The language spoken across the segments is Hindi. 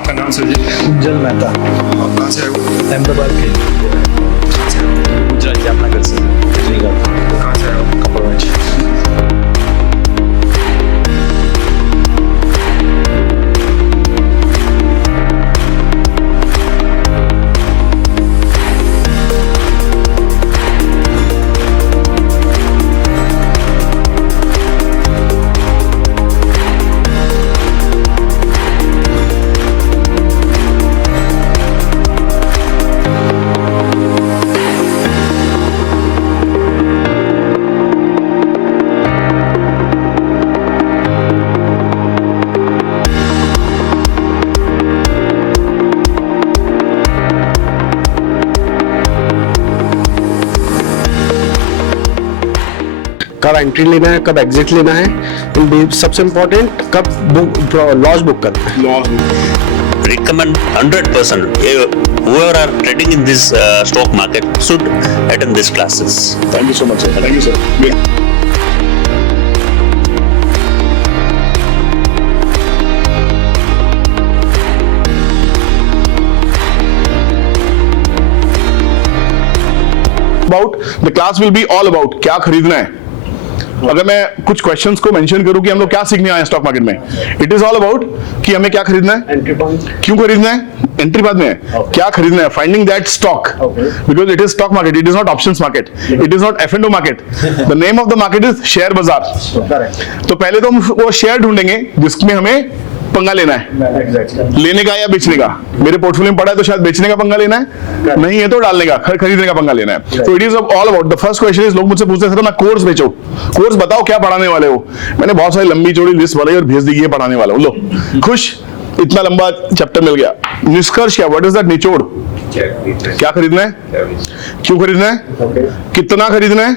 आपका नाम सर जी? उज्जवल मेहता। आप कहाँ से आए हो? अहमदाबाद के। गुजरात जामनगर से। कहाँ से आए हो? कपड़गंज। कब एंट्री लेना है, कब एग्जिट लेना है, सबसे इम्पोर्टेंट कब लॉस बुक करना है। Recommend 100% whoever are trading in this stock market should attend these classes. Thank you so much sir, thank you sir. About the class will be all about क्या खरीदना है। अगर मैं कुछ क्वेश्चंस को मेंशन करूं कि हम लोग क्या सीखने आए हैं स्टॉक मार्केट में, इट इज ऑल अबाउट कि हमें क्या खरीदना है, एंट्री पॉइंट क्यों खरीदना है, एंट्री बाद में है, क्या खरीदना है, finding that stock, because it is stock market, it is not options market, it is not F&O market, the name of the market is share बाजार। तो पहले तो हम वो शेयर ढूंढेंगे जिसमें हमें पंगा लेना है, लेने का या बेचने का। मेरे पोर्टफोलियो में पड़ा है तो शायद बेचने का पंगा लेना है, नहीं है तो डालने का, खरीदने का पंगा लेना है। तो it is all about the first question is, लोग मुझसे पूछते हैं सर मैं कोर्स बेचो, कोर्स बताओ क्या पढ़ाने वाले हो। मैंने बहुत सारी लंबी चौड़ी लिस्ट बनाई और भेज दी, ये पढ़ाने वाला हूं, लो खुश, इतना लंबा चैप्टर मिल गया। निष्कर्ष क्या, व्हाट इज दैट निचोड़, क्या खरीदना है, क्यों खरीदना है, कितना खरीदना है,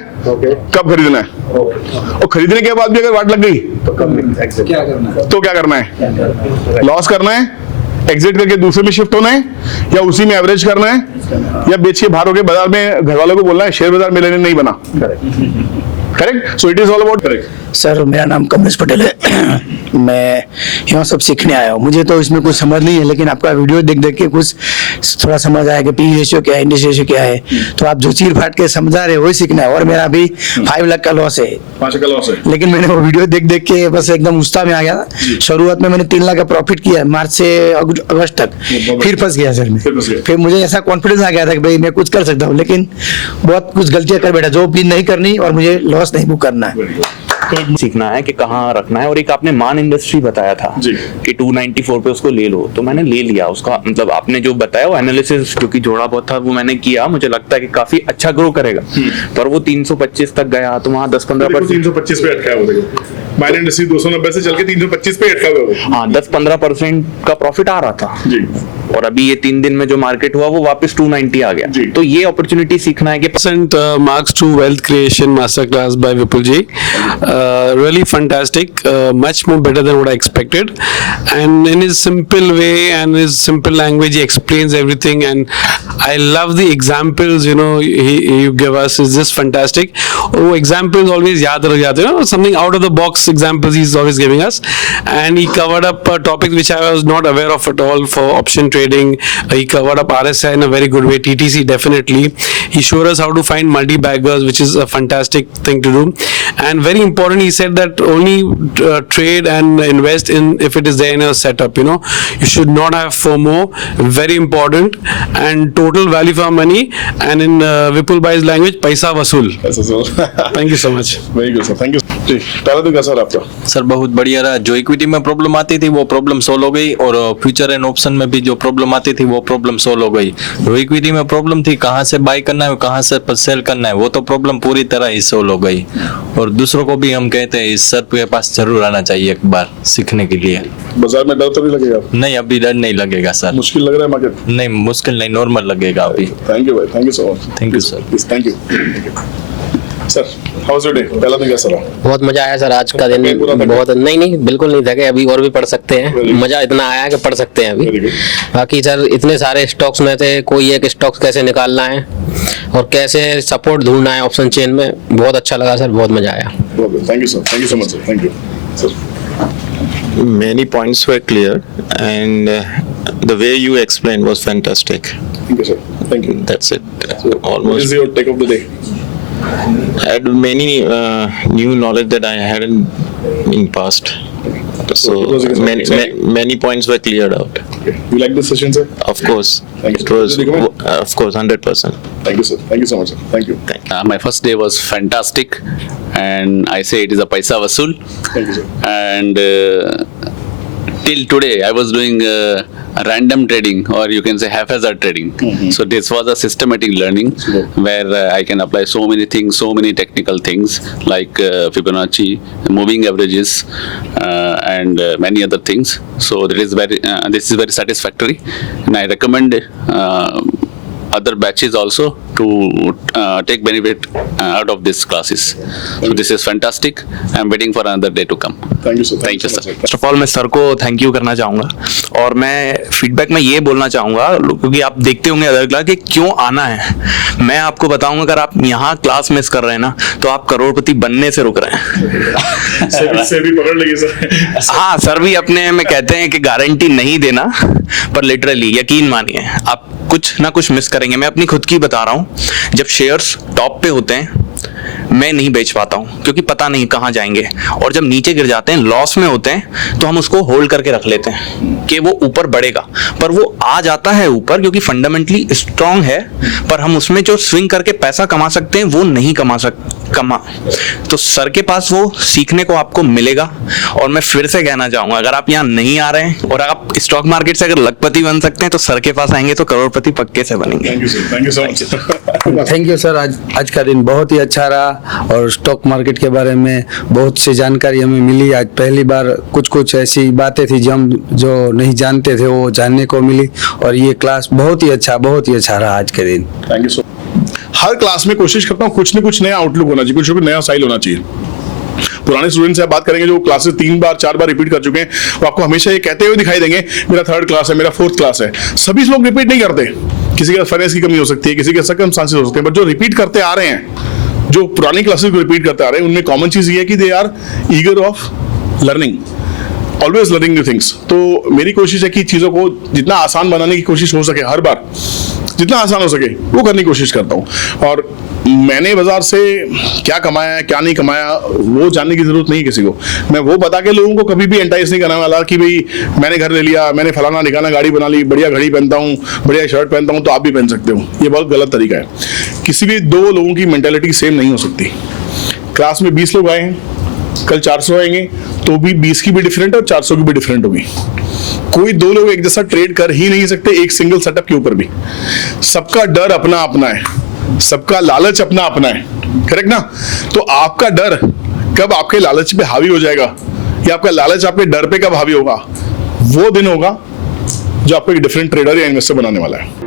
कब खरीदना है, और खरीदने के बाद भी अगर वाट लग गई तो क्या करना है, लॉस करना है, एग्जिट करके दूसरे में शिफ्ट होना है, या उसी में एवरेज करना है, या बेच के बाहर होके बाजार में घर वालों को बोलना है शेयर बाजार में लेने नहीं बना। Correct, so it is all about correct. Sir मेरा नाम कमलेश पटेल है, मैं यहाँ सब सीखने आया हूँ। मुझे तो इसमें कुछ समझ नहीं है, लेकिन आपका वीडियो देख देख के कुछ थोड़ा समझ आया कि पी रेशियो क्या है, इंडेक्स रेशियो क्या है। तो आप जो चीर फाट के समझा रहे हो वही सीखना है। और मेरा अभी 5 लाख का लॉस है, 5 का लॉस है, लेकिन मैंने वो वीडियो देख देख के बस एकदम गुस्सा में आ गया था। शुरुआत में मैंने 3 लाख का प्रॉफिट किया मार्च से अगस्त तक, फिर फंस गया सर मैं। फिर मुझे ऐसा कॉन्फिडेंस आ गया था कि भाई मैं कुछ कर सकता हूँ, लेकिन बहुत कुछ गलतियां कर बैठा जो भी नहीं करनी, और मुझे लॉस नहीं बुक करना है। सीखना है कि कहाँ रखना है। और एक आपने मान इंडस्ट्री बताया था कि 294 पे उसको ले लो, तो मैंने ले लिया उसका। मतलब आपने जो बताया वो एनालिसिस जो कि जोड़ा बहुत था वो मैंने किया, मुझे लगता है कि काफी अच्छा ग्रो करेगा। पर वो 325 तक गया तो वहाँ 10-15% 325 पे अटका है वो, देखो मान इंडस्ट्री 290 से चल के 325 पे अटका हुआ है। हाँ 10-15% का प्रॉफिट आ रहा था जी, और अभी ये 3 दिन में जो मार्केट हुआ वो वापस 290 आ गया। तो ये अपॉर्चुनिटी सीखना है कि marks to wealth creation masterclass by Vipul ji. Really fantastic, much more better than what I expected, and in his simple way and his simple language he explains everything, and I love the examples you give us is just fantastic. Oh, examples always yaad rakh jate hain, something out of the box examples he's always giving us, and he covered up topics which I was not aware of at all for option trading. He covered up RSI in a very good way, TTC definitely. He showed us how to find multi-baggers, which is a fantastic thing to do, and very important he said that only trade and invest in if it is there in your setup. You should not have FOMO, very important, and total value for money, and in Vipul bhai's language paisa vasool. Thank you so much. Very good sir, thank you जी। पहला दिन कैसा रहा आपका? सर बहुत बढ़िया रहा। जो इक्विटी में प्रॉब्लम आती थी वो प्रॉब्लम सोल्व हो गई, और फ्यूचर एंड ऑप्शन में भी जो प्रॉब्लम आती थी वो प्रॉब्लम सोल्व हो गई। जो इक्विटी में प्रॉब्लम थी कहाँ से बाय करना है कहाँ से सेल करना है, वो तो प्रॉब्लम पूरी तरह ही सोल्व हो गई। और दूसरों को भी हम कहते हैं इस सर के पास जरूर आना चाहिए एक बार सीखने के लिए। बाजार में डर तो नहीं लगेगा? नहीं अभी डर नहीं लगेगा सर। मुश्किल लग रहा है मार्केट? नहीं मुश्किल नहीं, नॉर्मल लगेगा अभी। थैंक यू भाई, thank you so much. Thank you sir. Thank you sir. How was your day? पहला दिन कैसा रहा? बहुत मजा आया सर आज का दिन। बहुत नहीं बिल्कुल नहीं थके, अभी और भी पढ़ सकते हैं। मजा इतना आया कि पढ़ सकते हैं अभी। बाकी सर इतने सारे स्टॉक्स में थे, कोई एक स्टॉक्स कैसे निकालना है और कैसे सपोर्ट ढूंढना है ऑप्शन चेन में, बहुत अच्छा लगा सर, बहुत मजा आया। Thank you sir, thank you so much sir, thank you sir. Many points were clear, and the way you explained was fantastic. Thank you, sir. Thank you. That's it. What is Almost your take of the day? I had many new knowledge that I hadn't in past. So It was many points were cleared out. Okay. You like this session, sir? Of course, Thank you, it sir. was Did you recommend? of course 100%. Thank you, sir. Thank you so much, sir. Thank you. My first day was fantastic, and I say it is a paisa vasool. Thank you, sir. And till today, I was doing random trading, or you can say haphazard trading. So this was a systematic learning where I can apply so many things, so many technical things like Fibonacci, moving averages, and many other things. So this is very satisfactory, and I recommend other batches also to take benefit out of these classes. So this is fantastic. I'm waiting for another day to come. Thank you, sir. Thank you, so sir. much, first of all मैं सर को थैंक यू करना चाहूँगा, और मैं फीडबैक में ये बोलना चाहूँगा, क्योंकि आप देखते होंगे अदर क्लास कि क्यों आना है। मैं आपको बताऊँगा, अगर आप यहाँ क्लास मिस कर रहे हैं ना, तो आप करोड़पति बनने से रुक रहे हैं। से भी पकड़ लेंगे, सर। हाँ, सर भी अपने में कहते हैं कि गारंटी नहीं देना, पर लिटरली यकीन मानिए आप कुछ ना कुछ मिस करेंगे। मैं अपनी खुद की बता रहा हूँ, जब शेयर्स टॉप पे होते हैं मैं नहीं बेच पाता हूँ, क्योंकि पता नहीं कहाँ जाएंगे, और जब नीचे गिर जाते हैं, लॉस में होते हैं, तो हम उसको होल्ड करके रख लेते हैं कि वो ऊपर बढ़ेगा, पर वो आ जाता है ऊपर क्योंकि फंडामेंटली स्ट्रांग है, पर हम उसमें जो स्विंग करके पैसा कमा सकते हैं वो नहीं कमा। तो सर के पास वो सीखने को आपको मिलेगा। और मैं फिर से कहना चाहूँगा, अगर आप यहाँ नहीं आ रहे हैं और आप स्टॉक मार्केट से अगर लखपति बन सकते हैं, तो सर के पास आएंगे तो करोड़पति पक्के से बनेंगे। Thank you, sir. Thank you so much. Thank you sir. आज का दिन बहुत ही अच्छा रहा, और स्टॉक मार्केट के बारे में बहुत सी जानकारी हमें मिली। आज पहली बार कुछ ऐसी बातें थी जो नहीं जानते थे, वो जानने को मिली, और ये क्लास बहुत ही अच्छा रहा आज के दिन। Thank you so much. Her class में कोशिश करता हूँ कुछ न कुछ नया आउटलुक होना चाहिए, कुछ न कुछ नया स्टाइल होना चाहिए। पुराने स्टूडेंट से आप बात करेंगे जो क्लासेस 3 बार 4 बार रिपीट कर चुके हैं, वो आपको हमेशा ये कहते हुए दिखाई देंगे मेरा 3rd क्लास है, मेरा 4th क्लास है। सभी लोग रिपीट नहीं करते, किसी के फाइनेंस की कमी हो सकती है, किसी के सर्कमस्टांसेस हो सकते हैं, बट जो रिपीट करते आ रहे हैं, जो पुरानी क्लासेस को रिपीट करते आ रहे हैं, उनमें कॉमन चीज ये है कि they are eager of learning, always learning new things. तो मेरी कोशिश है कि चीज़ों को जितना आसान बनाने की कोशिश हो सके, हर बार जितना आसान हो सके वो करने की कोशिश करता हूँ। और मैंने बाजार से क्या कमाया है क्या नहीं कमाया वो जानने की जरूरत नहीं है किसी को। मैं वो बता के लोगों को कभी भी एंटाइज नहीं करने वाला कि भाई मैंने घर ले लिया, मैंने फलाना निकाना गाड़ी बना ली, बढ़िया घड़ी पहनता हूँ, बढ़िया शर्ट पहनता हूँ, तो आप भी पहन सकते हो। ये बहुत गलत तरीका है। किसी भी 2 लोगों की मेंटालिटी सेम नहीं हो सकती। क्लास में 20 लोग आए हैं, कल 400 आएंगे, तो भी 20 की भी डिफरेंट है और 400 की भी डिफरेंट होगी। कोई 2 लोग एक जैसा ट्रेड कर ही नहीं सकते एक सिंगल सेटअप के ऊपर भी। सबका डर अपना अपना है, सबका लालच अपना अपना है, करेक्ट ना? तो आपका डर कब आपके लालच पे हावी हो जाएगा, या आपका लालच आपके डर पे कब हावी होगा, वो दिन होगा जो आपको एक डिफरेंट ट्रेडर या इन्वेस्टर बनाने वाला है।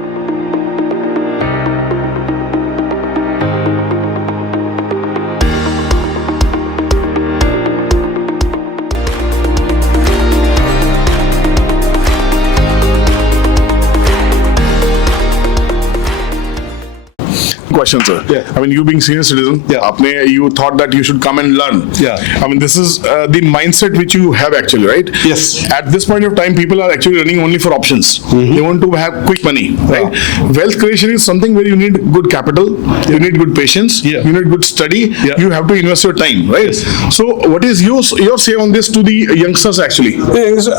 Question, sir. Yeah. I mean, you being senior citizen, Yeah. you thought that you should come and learn. Yeah. I mean, this is the mindset which you have actually, right? Yes. At this point of time, people are actually running only for options. They want to have quick money, right? Wealth creation is something where you need good capital, you need good patience, Yeah. you need good study, Yeah. you have to invest your time, right? So, what is your say on this to the youngsters actually? Yes,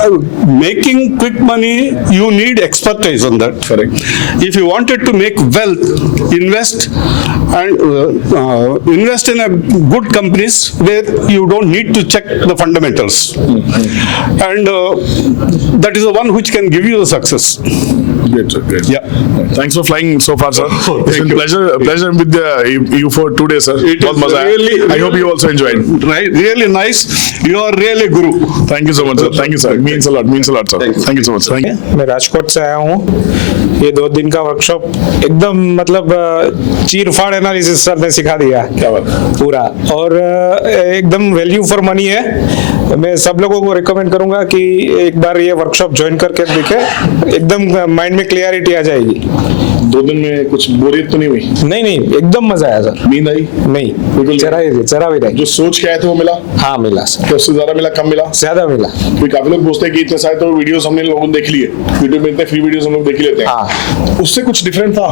making quick money, you need expertise on that. Correct. If you wanted to make wealth, invest and invest in a good companies where you don't need to check the fundamentals, and that is the one which can give you the success. Great, sir. Great. Yeah. Thanks for flying so far, sir. It's been you. pleasure with you for 2 days, sir. It बहुत is मजा आया. really- I hope you also enjoyed. Right, really nice. You are really guru. Thank you so much, sir. Thank you, sir. Means a lot, sir. Thank you so much. Thank you. मैं राजकोट से आया हूँ। ये 2 दिन का वर्कशॉप एकदम मतलब चीर-फाड़ एनालिसिस सर ने सिखा दिया क्या बात है? पूरा, और एकदम वैल्यू फॉर मनी है। मैं सब लोगों को रिकमेंड करूंगा कि एक बार ये वर्कशॉप ज्वाइन करके देखें, एकदम माइंड में क्लियरिटी आ जाएगी। 2 दिन में कुछ बोरियत तो नहीं हुई? नहीं नहीं, एकदम मजा आया सर। नींद आई? नहीं, बिल्कुल जरा भी नहीं। जो सोच के आए थे वो मिला? हाँ मिला सर, क्या उससे ज्यादा मिला, कम मिला? ज्यादा मिला। कोई काफी लोग पूछते हैं कि इतने सारे तो वीडियोस हमने लोगों ने देख लिए, यूट्यूब में इतने फ्री वीडियोस हम लोग देख ही लेते हैं। हाँ। उससे कुछ डिफरेंट था?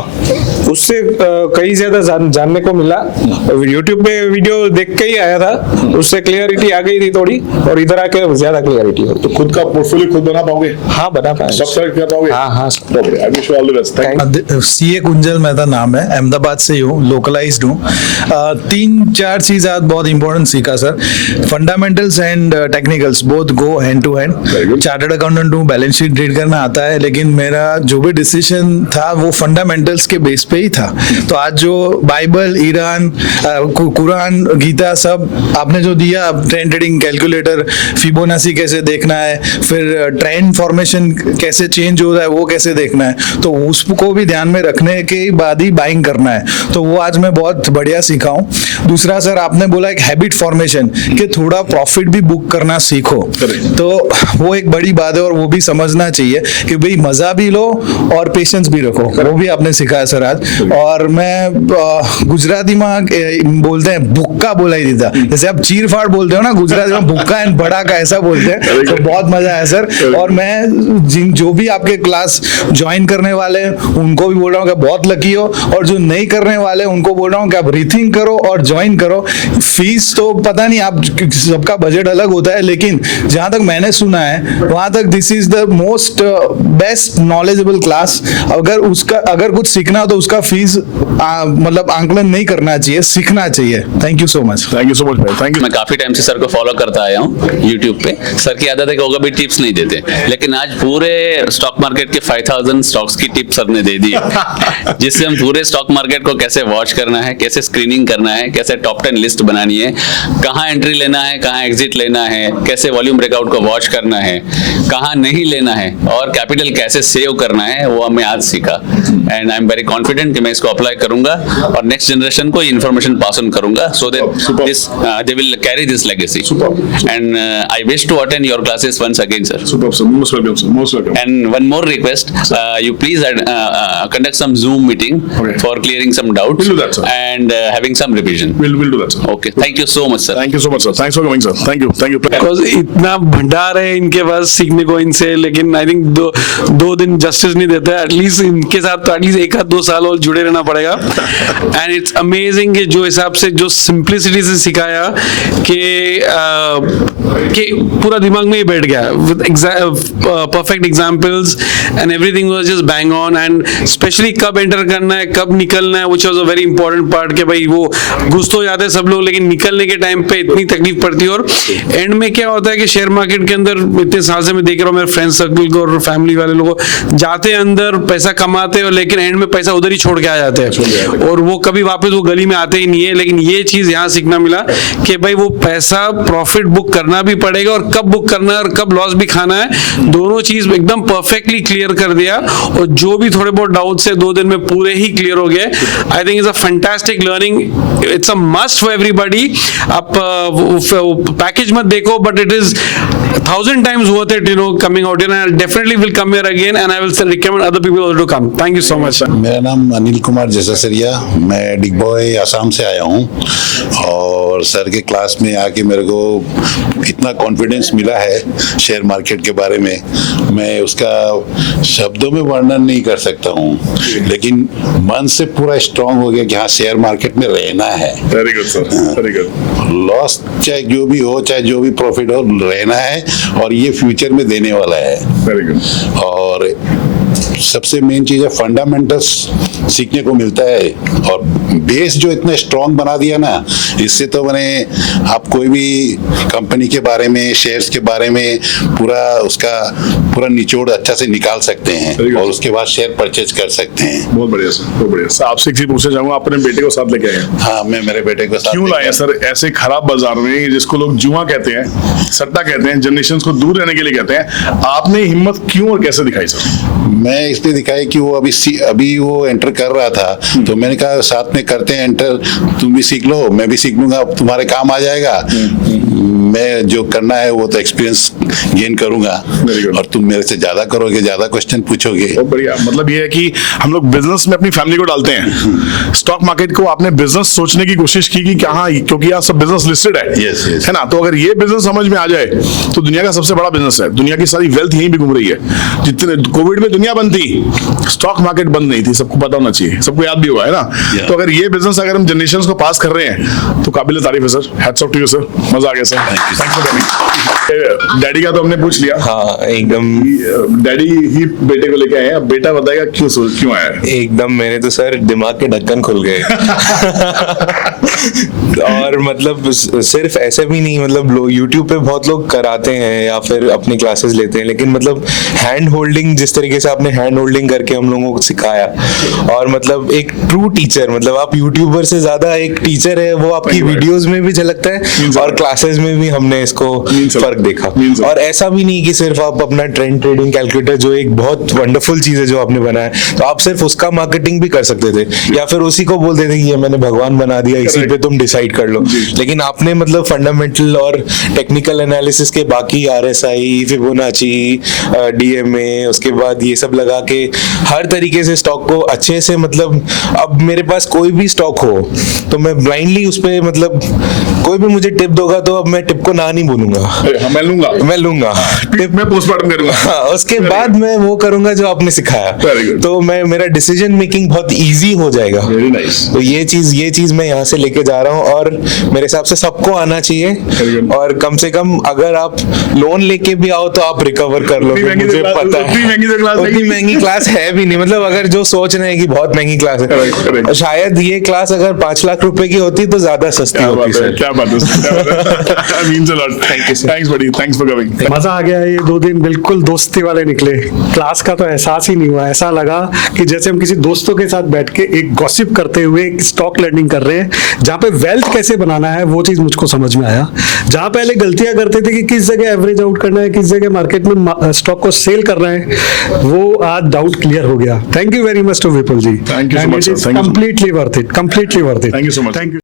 उससे कई ज्यादा जानने को मिला। यूट्यूब पे वीडियो देख के ही आया था, उससे क्लियरिटी आ गई थी थोड़ी, और इधर आके ज्यादा क्लियरिटी हो। तो खुद का पोर्टफोलियो खुद बना पाओगे? हाँ बना पाए, सब्सक्राइब कर पाओगे? हाँ हाँ। I wish you all the best. Thank you. CA Kunjal मेरा नाम है, अहमदाबाद से हूँ, लोकलाइज्ड हूँ। 3-4 चीज़ आज बहुत इंपॉर्टेंट सीखा सर। Fundamentals and technicals both go hand to hand. Chartered accountant हूँ, बैलेंस शीट रीड करना आता है, लेकिन मेरा जो भी डिसीजन था वो फंडामेंटल्स के बेस पे ही था। तो आज जो बाइबल, ईरान, कुरान, गीता सब आपने जो दिया, ट्रेंड ट्रेडिंग कैलकुलेटर, फिबोनाची कैसे देखना है, फिर ट्रेंड फॉर्मेशन कैसे चेंज हो रहा है वो कैसे देखना है, तो उसको भी ध्यान में रखने के बाद ही बाइंग करना है। तो वो आज मैं बहुत बढ़िया सीखा हूँ। दूसरा सर, आपने बोला एक हैबिट फॉर्मेशन कि थोड़ा प्रॉफिट भी बुक करना सीखो, तो वो एक बड़ी बात है और वो भी समझना चाहिए कि भाई मजा भी लो और पेशेंस भी रखो, वो भी आपने सिखाया सर आज। और मैं गुजराती में बोलते हैं भुक्का बोला ही देता, जैसे आप चीर फाड़ बोलते हो ना गुजराती में, भुक्का एंड बड़ा का ऐसा बोलते हैं। तो बहुत मजा आया सर। और मैं जो भी आपके क्लास ज्वाइन करने वाले हैं उनको भी बोल रहा हूँ कि बहुत लकी हो, और जो नहीं करने वाले उनको बोल रहा हूँ कि आप रीथिंक करो और ज्वाइन करो। फीस तो पता नहीं, आप सबका बजट अलग होता है, लेकिन जहां तक मैंने सुना है वहां तक this is the most best knowledgeable class. अगर कुछ सीखना हो तो उसका फीस मतलब आंकलन नहीं करना चाहिए, सीखना चाहिए। Thank you so much. Thank you so much भाई, थैंक यू। मैं काफी टाइम से सर को फॉलो करता आया हूँ यूट्यूब पे। सर की आदत है कि वो कभी टिप्स नहीं देते, लेकिन आज पूरे स्टॉक मार्केट के 5000 स्टॉक्स की टिप्स सर ने दे दी है, जिससे हम पूरे स्टॉक मार्केट को कैसे वॉच करना है, कैसे स्क्रीनिंग करना है, कैसे टॉप 10 लिस्ट बनानी है, कहाँ एंट्री लेना है, कहाँ एग्जिट लेना है, कैसे वॉल्यूम ब्रेकआउट को वॉच करना है, कहाँ नहीं लेना है, और कैपिटल कैसे सेव करना है, वो हमें आज सीखा। And I am very confident कि मैं इसको अप्लाई करूंगा और नेक्स्ट जनरेशन को इन्फॉर्मेशन पास ऑन करूंगा, so that this they will carry this legacy. And I wish to attend your classes once again, sir. Superb, sir. Most welcome, sir. Most welcome. And one more request, you please conduct some Zoom meeting for clearing some doubts. We'll do that, sir. And having some revision. We'll do that, sir. Okay. Thank you so much, sir. Thank you so much, sir. Thanks for coming, sir. Thank you. Thank you. Because इतना भंडार है इनके पास सीखने को इनसे, लेकिन आई थिंक दो दिन जस्टिस नहीं देता है। एटलीस्ट इनके साथ तो एटलीस्ट 1-2 साल और जुड़े रहना पड़ेगा। एंड इट्स अमेजिंग कि जो हिसाब से जो सिंप्लिसिटी से सिखाया कि पूरा दिमाग में ही बैठ गया, with perfect examples and everything was just bang on. And specially कब एंटर करना है, कब निकलना है, which was a very important part. कि भाई वो घुस तो जाते हैं सब लोग, लेकिन निकलने के टाइम पे इतनी तकलीफ पड़ती है। और एंड में क्या होता है कि शेयर मार्केट के अंदर इतने साल से मैं देख रहा हूँ मेरे फ्रेंड सर्कल को और फैमिली वाले लोगों जाते हैं अंदर, पैसा कमाते हैं, लेकिन एंड में पैसा उधर ही छोड़ के आ जाते हैं और वो कभी वापस वो गली में आते ही नहीं है। लेकिन ये चीज यहाँ सीखना मिला कि भाई वो पैसा प्रॉफिट बुक करना भी पड़ेगा और कब बुक करना है और कब लॉस भी खाना है, दोनों चीज एकदम परफेक्टली क्लियर कर दिया। और जो भी थोड़े बहुत डाउट से 2 दिन में पूरे ही क्लियर हो गए। I think it's a fantastic learning, it's a must for everybody. आप पैकेज मत देखो, but it is 1000 times worth it, you know, coming out here, and I definitely will come here again, and I will recommend other people also to come. Thank you so much. मेरा नाम अनिल कुमार जैसरिया, मैं डिगबॉय आसाम से आया हूँ। और सर के क्लास में आके मेरे को इतना कॉन्फिडेंस मिला है शेयर मार्केट के बारे में, मैं उसका शब्दों में वर्णन नहीं कर सकता हूँ, लेकिन मन से पूरा स्ट्रांग हो गया कि हाँ शेयर मार्केट में रहना है। Very good sir, very good. Loss चाहे जो भी हो, चाहे जो भी प्रॉफिट हो, रहना है और ये फ्यूचर में देने वाला है। Very good. और सबसे मेन चीज है फंडामेंटल्स सीखने को मिलता है, और बेस जो इतना स्ट्रांग बना दिया ना, इससे तो मैंने आप कोई भी कंपनी के बारे में, शेयर्स के बारे में पूरा निचोड़ अच्छा से निकाल सकते हैं और उसके बाद शेयर परचेज कर सकते हैं। बहुत बढ़िया सर, बहुत बढ़िया सर। आपसे एक चीज पूछना चाहूंगा, आप अपने बेटे को साथ लेके आए? हाँ, मैं मेरे बेटे को साथ क्यों लाए सर ऐसे खराब बाजार में, जिसको लोग जुआ कहते हैं, सट्टा कहते हैं, जनरेशन को दूर रहने के लिए कहते हैं, आपने हिम्मत क्यों और कैसे दिखाई सर? मैं इसलिए दिखाई कि वो अभी वो एंटर कर रहा था, तो मैंने कहा साथ में करते हैं एंटर, तुम भी सीख लो, मैं भी सीख लूंगा, तुम्हारे काम आ जाएगा। मैं जो करना है वो तो एक्सपीरियंस गेन करूंगा और तुम मेरे से ज्यादा करोगे, ज्यादा क्वेश्चन पूछोगे। बहुत बढ़िया। मतलब ये है कि हम लोग बिजनेस में अपनी फैमिली को डालते हैं। स्टॉक मार्केट को आपने बिजनेस सोचने की कोशिश की कि कहाँ, क्योंकि यहाँ सब बिजनेस लिस्टेड है, है ना। तो अगर ये बिजनेस समझ में आ जाए तो दुनिया का सबसे बड़ा बिजनेस है, दुनिया की सारी वेल्थ यहीं भी घूम रही है। जितने कोविड में दुनिया बंद थी, स्टॉक मार्केट बंद नहीं थी, सबको पता होना चाहिए, सबको याद भी हुआ है ना। तो अगर ये बिजनेस अगर हम जनरेशंस को पास कर रहे हैं तो काबिल तारीफ है sir. Hats off to you sir, मजा आ गया sir, thanks for coming. Daddy का तो हमने पूछ लिया। हाँ एकदम, डैडी ही बेटे को लेके आए हैं, अब बेटा बताएगा क्यों आया है। एकदम मेरे तो सर दिमाग के ढक्कन खुल गए। और मतलब सिर्फ ऐसे भी नहीं, मतलब YouTube पे बहुत लोग कराते हैं या फिर अपनी क्लासेस लेते हैं, लेकिन मतलब हैंड होल्डिंग, जिस तरीके से आपने हैंड होल्डिंग करके हम लोगों को सिखाया, और मतलब एक ट्रू टीचर, मतलब आप यूट्यूबर से ज्यादा एक टीचर है, वो आपकी वीडियोस में भी झलकता है और क्लासेस में भी हमने इसको फर्क देखा। और ऐसा भी नहीं कि सिर्फ आप अपना ट्रेंड ट्रेडिंग कैलकुलेटर, जो एक बहुत वंडरफुल चीज है जो आपने बनाया, तो आप सिर्फ उसका मार्केटिंग भी कर सकते थे या फिर उसी को बोल देते कि ये मैंने भगवान बना दिया, इसी पे तुम डिसाइड कर लो। लेकिन आपने मतलब फंडामेंटल और टेक्निकल एनालिसिस के बाकी RSI, फिबोनाची, DMA, उसके बाद ये सब लगा के हर तरीके से स्टॉक को अच्छे से, मतलब अब मेरे पास कोई भी स्टॉक हो तो मैं ब्लाइंडली उस पे, मतलब कोई भी मुझे टिप दोगा तो अब मैं टिप को ना नहीं बोलूंगा, मैं लूंगा टिप में पोस्टमार्टम करूंगा। हाँ, उसके बाद मैं वो करूंगा जो आपने सिखाया, तो मैं मेरा डिसीजन मेकिंग बहुत इजी हो जाएगा। तो ये चीज मैं यहाँ से लेके जा रहा हूँ और मेरे हिसाब से सबको आना चाहिए। और कम से कम अगर आप लोन लेके भी आओ तो आप रिकवर कर लो, मुझे पता है उतनी महंगी क्लास है भी नहीं। मतलब अगर जो सोच रहे हैं कि बहुत महंगी क्लास है, शायद ये क्लास अगर 5 लाख रुपए की होती तो ज्यादा सस्ती होती सर। क्या बात है, मींस अ लॉट। थैंक्स बड़ी, थैंक्स फॉर कमिंग। मजा आ गया। ये 2 दिन बिल्कुल दोस्ती वाले निकले, क्लास का तो एहसास ही नहीं हुआ। ऐसा लगा कि जैसे हम किसी दोस्तों के साथ बैठ के एक गॉसिप करते हुए एक स्टॉक लर्निंग कर रहे हैं, जहाँ पे वेल्थ कैसे बनाना है वो चीज मुझको समझ में आया। जहाँ पहले गलतियां करते थे कि किस जगह एवरेज आउट करना है, किस जगह मार्केट में स्टॉक को सेल करना है, वो आज डाउट क्लियर हो गया। Thank you very much to Vipul ji. Thank you so much, completely worth it, completely worth it. Thank you so much. Thank you.